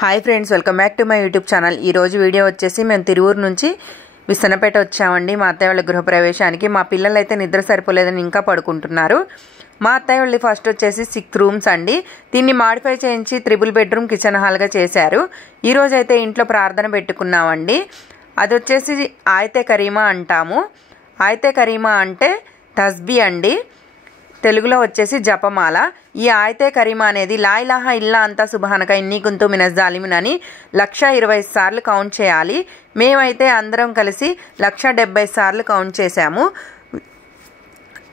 Hi friends, welcome back to my YouTube channel. ఈరోజు video వచ్చేసి మేము తిరువూరు నుంచి విసన్నపేట వచ్చామండి మా అత్తయ్య వాళ్ళ గృహప్రవేశానికి. మా పిల్లలు అయితే నిద్ర సరిపోలేదని ఇంకా పడుకుంటున్నారు. మా అత్తయ్య వాళ్ళు ఫస్ట్ వచ్చేసి 6 రూమ్స్ అండి. దీన్ని మాడిఫై చేయించి 3 బెడ్రూమ్ కిచెన్ హాల్గా చేశారు. ఈరోజు అయితే ఇంట్లో ప్రార్థన పెట్టుకున్నామండి. అది వచ్చేసి ఆయతే కరీమా అంటాము. ఆయతే కరీమా అంటే తస్బీ అండి, తెలుగులో వచ్చేసి జపమాల. ఈ ఆయతే కరీమా అనేది లా ఇలాహా ఇల్లా అంతా సుబ్హానక ఇన్నీ కుంతు మినజ్ జాలిమిన్ అని 120 సార్లు కౌంట్ చేయాలి. మేమైతే అందరం కలిసి 170 సార్లు కౌంట్ చేశాము.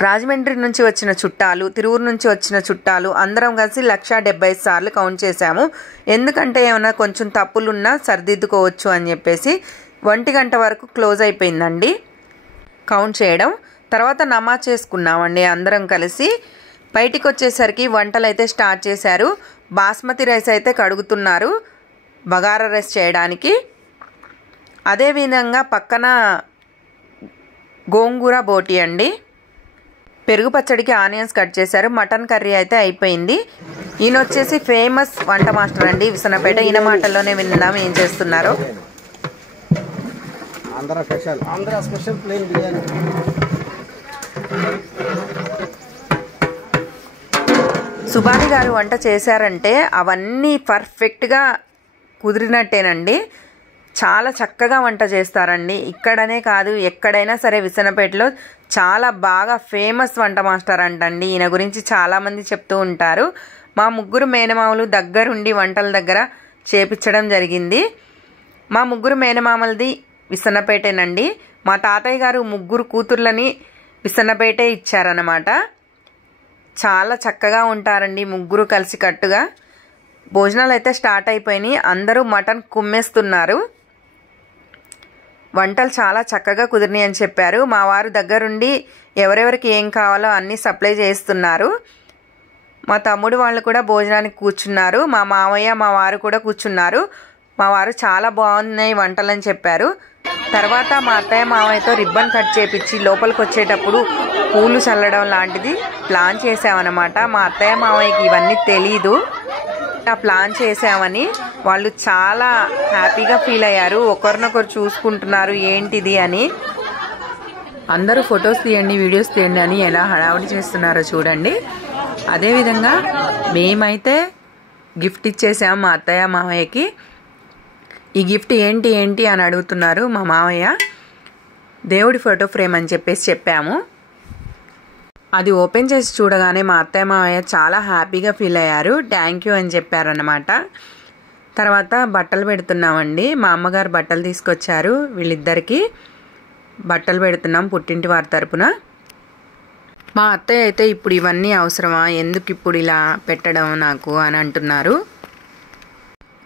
రాజమండ్రి నుంచి వచ్చిన చుట్టాలు, తిరువూరు నుంచి వచ్చిన చుట్టాలు అందరం కలిసి 170 సార్లు కౌంట్ చేశాము. ఎందుకంటే ఏమైనా కొంచెం తప్పులున్నా సరిదిద్దుకోవచ్చు అని చెప్పేసి 1 గంట వరకు క్లోజ్ అయిపోయిందండి కౌంట్ చేయడం. తర్వాత నమాజ్ చేసుకున్నామండి అందరం కలిసి. బయటికి వచ్చేసరికి వంటలు అయితే స్టార్ట్ చేశారు. బాస్మతి రైస్ అయితే కడుగుతున్నారు బగారా రైస్ చేయడానికి. అదేవిధంగా పక్కన గోంగూర బోటి అండి, పెరుగు పచ్చడికి ఆనియన్స్ కట్ చేశారు. మటన్ కర్రీ అయితే అయిపోయింది. ఈయన వచ్చేసి ఫేమస్ వంట మాస్టర్ అండి విసన్నపేట. ఈయన మాటల్లోనే విందాం ఏం చేస్తున్నారో. Andhra special plain biryani. సుబాని గారు వంట చేశారంటే అవన్నీ పర్ఫెక్ట్గా కుదిరినట్టేనండి. చాలా చక్కగా వంట చేస్తారండి. ఇక్కడనే కాదు ఎక్కడైనా సరే విసన్నపేటలో చాలా బాగా ఫేమస్ వంట మాస్టర్ అంటండి. ఈయన గురించి చాలామంది చెప్తూ ఉంటారు. మా 3 మేనమామలు దగ్గరుండి వంటల దగ్గర చేపించడం జరిగింది. మా 3 మేనమామలది విసన్నపేటేనండి. మా తాతయ్య గారు 3 కూతుర్లని విసన్నపేటే ఇచ్చారన్నమాట. చాలా చక్కగా ఉంటారండి 3 కలిసి కట్టుగా. భోజనాలు అయితే స్టార్ట్ అయిపోయినాయి. అందరూ మటన్ కుమ్మేస్తున్నారు. వంటలు చాలా చక్కగా కుదిరినాయి అని చెప్పారు. మా వారు దగ్గరుండి ఎవరెవరికి ఏం కావాలో అన్నీ సప్లై చేస్తున్నారు. మా తమ్ముడు వాళ్ళు కూడా భోజనానికి కూర్చున్నారు. మా మావయ్య మా వారు కూడా కూర్చున్నారు. మా వారు చాలా బాగున్నాయి వంటలని చెప్పారు. తర్వాత మా అత్తయ్య మావయ్యతో రిబ్బన్ కట్ చేపించి లోపలికి వచ్చేటప్పుడు పూలు చల్లడం లాంటిది ప్లాన్ చేసామన్నమాట. మా అత్తయ్య మావయ్యకి ఇవన్నీ తెలీదు. ప్లాన్ చేసామని వాళ్ళు చాలా హ్యాపీగా ఫీల్ అయ్యారు. ఒకరినొకరు చూసుకుంటున్నారు ఏంటిది అని. అందరూ ఫొటోస్ తీయండి, వీడియోస్ తీయండి అని ఎలా హడావుడి చేస్తున్నారో చూడండి. అదేవిధంగా మేమైతే గిఫ్ట్ ఇచ్చేసాము మా అత్తయ్య మావయ్యకి. ఈ గిఫ్ట్ ఏంటి అని అడుగుతున్నారు మా మావయ్య. దేవుడి ఫోటో ఫ్రేమ్ అని చెప్పాము. అది ఓపెన్ చేసి చూడగానే మా అత్తయ్య మావయ్య చాలా హ్యాపీగా ఫీల్ అయ్యారు. థ్యాంక్ యూ అని చెప్పారన్నమాట. తర్వాత బట్టలు పెడుతున్నామండి. మా అమ్మగారు బట్టలు తీసుకొచ్చారు. వీళ్ళిద్దరికి బట్టలు పెడుతున్నాం పుట్టింటి వారి తరపున. మా అత్తయ్య అయితే ఇప్పుడు ఇవన్నీ అవసరమా, ఎందుకు ఇప్పుడు ఇలా పెట్టడం నాకు అని అంటున్నారు.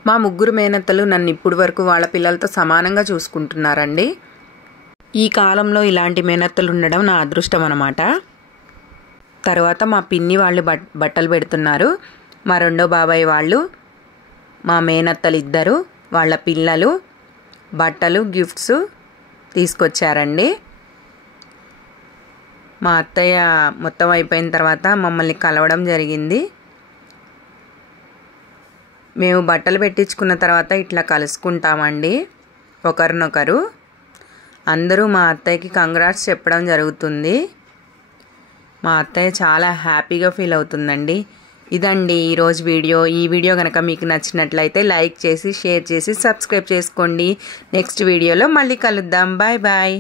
మా 3 మేనత్తలు నన్ను ఇప్పుడు వరకు వాళ్ళ పిల్లలతో సమానంగా చూసుకుంటున్నారండి. ఈ కాలంలో ఇలాంటి మేనత్తలు ఉండడం నా అదృష్టం అన్నమాట. తర్వాత మా పిన్ని వాళ్ళు బట్టలు పెడుతున్నారు. మా 2వ బాబాయ్ వాళ్ళు, మా మేనత్తలు 2 వాళ్ళ పిల్లలు బట్టలు గిఫ్ట్స్ తీసుకొచ్చారండి. మా అత్తయ్య మొత్తం అయిపోయిన తర్వాత మమ్మల్ని కలవడం జరిగింది. మేము బట్టలు పెట్టించుకున్న తర్వాత ఇట్లా కలుసుకుంటామండి ఒకరినొకరు. అందరూ మా అత్తయ్యకి కంగ్రాట్స్ చెప్పడం జరుగుతుంది. మా అత్తయ్య చాలా హ్యాపీగా ఫీల్ అవుతుందండి. ఇదండి ఈరోజు వీడియో. ఈ వీడియో కనుక మీకు నచ్చినట్లయితే లైక్ చేసి, షేర్ చేసి, సబ్స్క్రైబ్ చేసుకోండి. నెక్స్ట్ వీడియోలో మళ్ళీ కలుద్దాం. Bye bye.